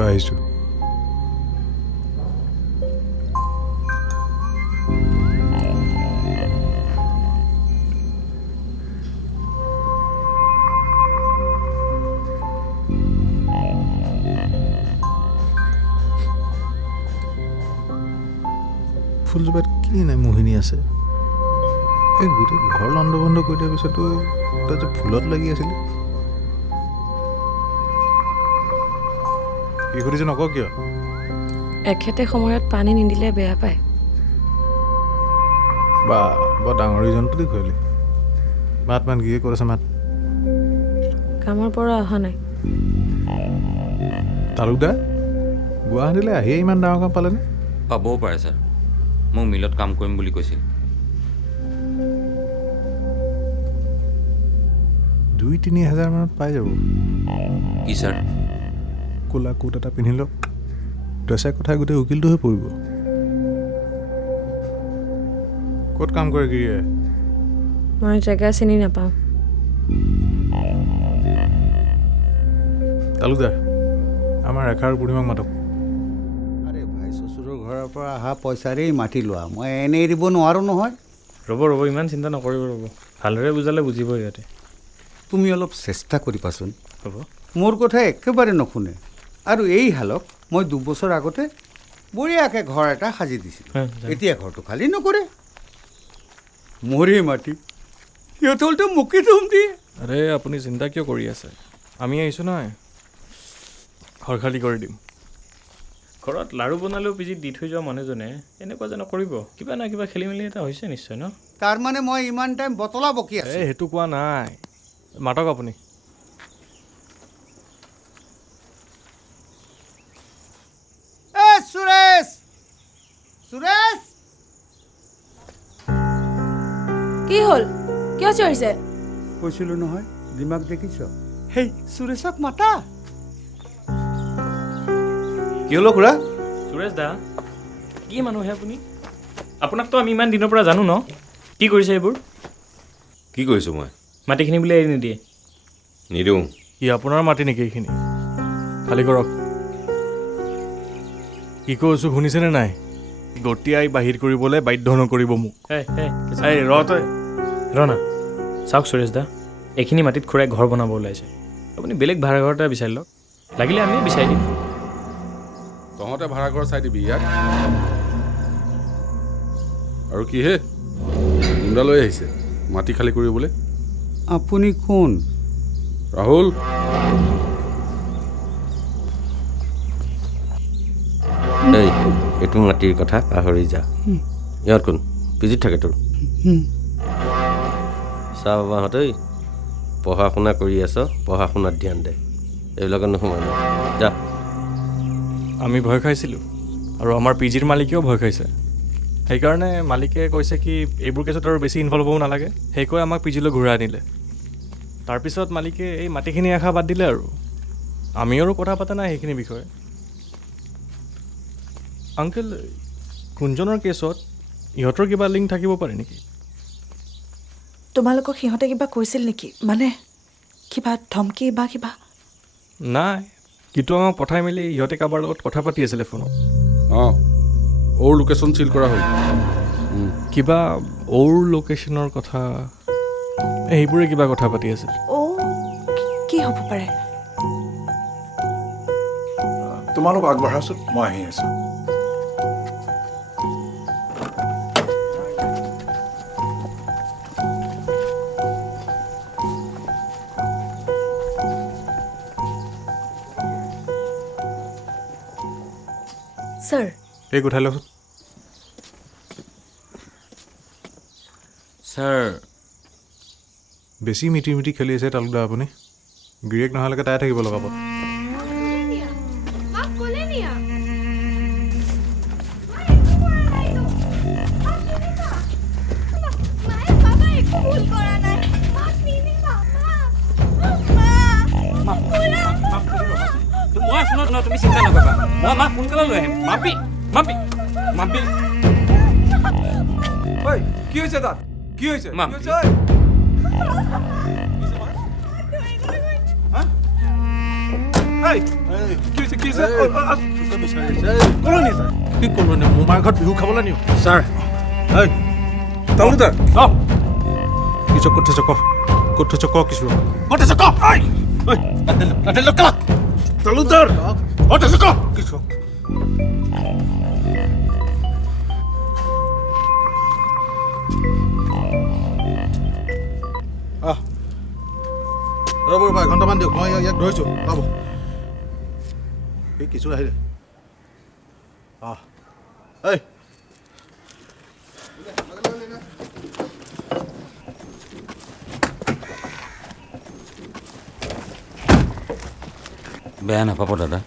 আহিছোঁ ফুলজোপাত কি নাই মোহিনী আছে এই গোটেই ঘৰ লণ্ড বন্ধ কৰি দিয়াৰ পিছতো তই যে ফুলত লাগি আছিলি কি সুধিছে নক কিয় এখেতে সময়ত পানী নিদিলে বেয়া পায় বা বৰ ডাঙৰ ইজনটো দেখুৱালি মাত মান কি ক'ত আছে মাত কামৰ পৰা অহা নাই তালুকদা গুৱাহাটীলৈ আহিয়ে ইমান ডাঙৰ কাম পালেনে পাবও পাৰে ছাৰ মোক মিলত কাম কৰিম বুলি কৈছিল 2-3 হাজাৰ মানত পাই যাব কি ছাৰ ক'লা কোট এটা পিন্ধি লওক ড্ৰেছাই কথাই গোটেই উকিলটো হৈ পৰিব ক'ত কাম কৰে গিৰিয়ে মই জেগা চিনি নাপাওঁ তালুকদা আমাৰ ৰেখাৰ পূৰ্ণিমাক মাতক আৰে ভাই শ্বশুৰৰ ঘৰৰ পৰা অহা পইচাৰেই মাটি লোৱা মই এনেই দিব নোৱাৰোঁ নহয় ৰ'ব ইমান চিন্তা নকৰিব ৰ'ব ভালদৰে বুজালে বুজিব ইয়াতে তুমি অলপ চেষ্টা কৰিবাচোন হ'ব মোৰ কথা একেবাৰে নুশুনে আৰু এই হালক মই 2 বছৰ আগতে বঢ়িয়াকৈ ঘৰ এটা সাজি দিছিলোঁ এতিয়া ঘৰটো খালী নকৰে মোৰে মাটি সিহঁতে হ'লতো মোকে ধুম দিয়ে আৰে আপুনি চিন্তা কিয় কৰি আছে আমি আহিছোঁ নহয় ঘৰ খালী কৰি দিম ঘৰত লাড়ু বনালেও পিজিত দি থৈ যোৱা মানুহজনে এনেকুৱা যে নকৰিব কিবা না কিবা খেলি মেলি এটা হৈছে নিশ্চয় ন তাৰমানে মই ইমান টাইম বটলা বকি আছোঁ এই সেইটো কোৱা নাই মাতক আপুনি সুৰেশ সুৰেশ কি হ'ল কিয় চিঞৰিছে কৈছিলোঁ নহয় দিমাগ দেখিছ সেই সুৰেশক মাতা কি হ'লো খুৰা সুৰেশ দা কি মানুহে আপুনি আপোনাকতো আমি ইমান দিনৰ পৰা জানো ন কি কৰিছে এইবোৰ কি কৰিছোঁ মই মাটিখিনি বোলে এৰি নিদিয়ে নিদিওঁ ই আপোনাৰ মাটি নেকি এইখিনি খালী কৰক কি কৈছোঁ শুনিছেনে নাই গতিয়াই বাহিৰ কৰিবলৈ বাধ্য নকৰিব মোক এই ৰ তই ৰ না চাওক সুৰেশ দা এইখিনি মাটিত খুৰাই ঘৰ বনাব ওলাইছে আপুনি বেলেগ ভাড়া ঘৰ এটা বিচাৰি লওক লাগিলে আমিয়ে বিচাৰি দিম তহঁতে ভাড়া ঘৰ চাই দিবি ইয়াক আৰু কি হে গুণ্ডা লৈ আহিছে মাটি খালী কৰিবলৈ আপুনি কোন ৰাহুল এই এইটো মাটিৰ কথা পাহৰি যা ইহঁত কোন পিজিত থাকে তোৰ চা বাবাহঁত ঐ পঢ়া শুনা কৰি আছ পঢ়া শুনাত ধ্যান দে এইবিলাকত নোসোমাই যা আমি ভয় খাইছিলোঁ আৰু আমাৰ পিজিৰ মালিকেও ভয় খাইছে সেইকাৰণে মালিকে কৈছে কি এইবোৰ কেছত আৰু বেছি ইনভল্ভ হ'ব নালাগে সেইকৈ আমাক পিজিলৈ ঘূৰাই আনিলে তাৰপিছত মালিকে এই মাটিখিনি আশা বাদ দিলে আৰু আমি আৰু কথা পাতা নাই সেইখিনি বিষয়ে আংকেল কুঞ্জনৰ কেছত ইহঁতৰ কিবা লিংক থাকিব পাৰে নেকি তোমালোকক সিহঁতে কিবা কৈছিল নেকি মানে কিবা ধমকি বা কিবা নাই কিন্তু আমাক পঠাই মেলি ইহঁতে কাৰোবাৰ লগত কথা পাতি আছিলে ফোনত অঁ অ'ৰ লোকেশ্যন চিল কৰা হ'ল কিবা অ'ৰ লোকেশ্যনৰ কথা সেইবোৰে কিবা কথা পাতি আছিল কি হ'ব পাৰে তোমালোক আগবঢ়াচোন মই আহি আছোঁ ছাৰ এই উঠাই লওকচোন ছাৰ বেছি মিটি মিটি খেলি আছে তালুকদা আপুনি গিৰিয়েক নহালৈকে তাই থাকিব লগাব তুমি চিন্তা নকৰিবা মই মাক সোনকালে লৈ আহিম মাপি মাপি মাপি কি হৈছে তাত কি হৈছে মাপি কি ক'লো নে মোমাৰ ঘৰত বিহু খাবলৈ নিওঁ ছাৰ তালুকদাৰ কিছু ক'ত থৈছ ক কিছু তালুকদাৰ কিছু ৰ'ব এঘণ্টামান দিয়ক মই ইয়াক ধৰিছোঁ ৰ'ব এই কিছু আহিলে এই বেয়া নাপাব দাদা